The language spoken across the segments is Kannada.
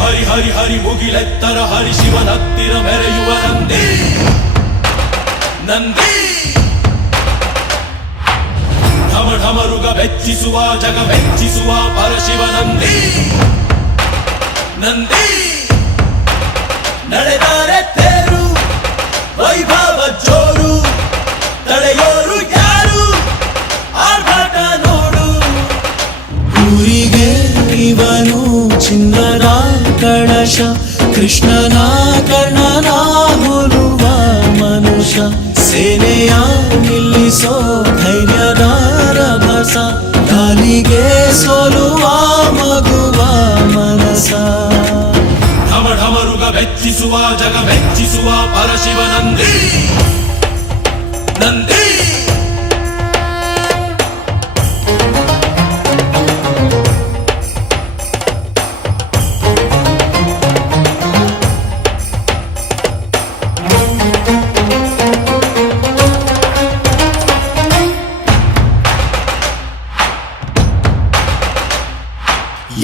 ಹರಿ ಹರಿ ಹರಿ ಮುಗಿಲೆತ್ತರ ಹರಿ ಶಿವನತ್ತಿರ ಮೆರೆಯುವ ನಂದಿ ನಂದಿ ಢಮ ಢಮರುಗ ಬೆಚ್ಚಿಸುವ ಜಗ ಬೆಚ್ಚಿಸುವ ಪರಶಿವ ನಂದಿ ನಂದಿ ನಡೆದರೆ ತೇರು ವೈಭವ ಜೋರು ತಡೆಯೋರು ಯಾರು ಆರ್ಭಟ ನೋಡು ಊರಿಗೆ ಇವನು ಚಿನ್ನದ ಕಳಶ ಕೃಷ್ಣನ ಕರ್ಣನ ಹೋಲುವ ಮನುಷ್ಯ ಸೇನೆಯ ನಿಲ್ಲಿಸೋ ಧೈರ್ಯದ ರಭಸ ಕಾಲಿಗೆ ಸೋಲುವ ಮಗುವ ಮನಸ ಢಮ ಢಮರುಗ ಬೆಚ್ಚಿಸುವ ಜಗ ಬೆಚ್ಚಿಸುವ ಪರಶಿವ ನಂದಿ ನಂದಿ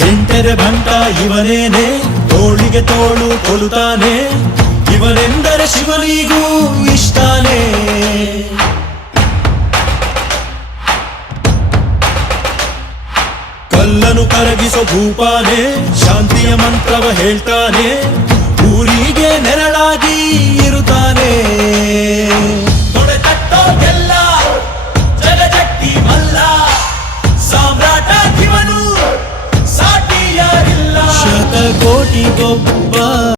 ಎಂಟರೆ ಭಂಟ ಇವನೇನೆ ತೋಳಿಗೆ ತೋಳು ಕೊಲುತ್ತಾನೆ ಇವನೆಂದರೆ ಶಿವನಿಗೂ ಇಷ್ಟಾನೆ ಕಲ್ಲನು ಕರಗಿಸೋ ಭೂಪಾನೆ ಶಾಂತಿಯ ಮಂತ್ರವ ಹೇಳ್ತಾನೆ ಊರಿಗೆ ನೆರಳಾಗಿ ಇರುತ್ತಾನೆ ತೊಡೆ ತಟ್ಟೋಗೆಲ್ಲ ಜಗಜಟ್ಟಿ ಮಲ್ಲ ಸಾಮ್ರಾಟ ಇವನು ಸಾಟಿ ಯಾರಿಲ್ಲ ಶತಕೋಟಿಗೊಬ್ಬ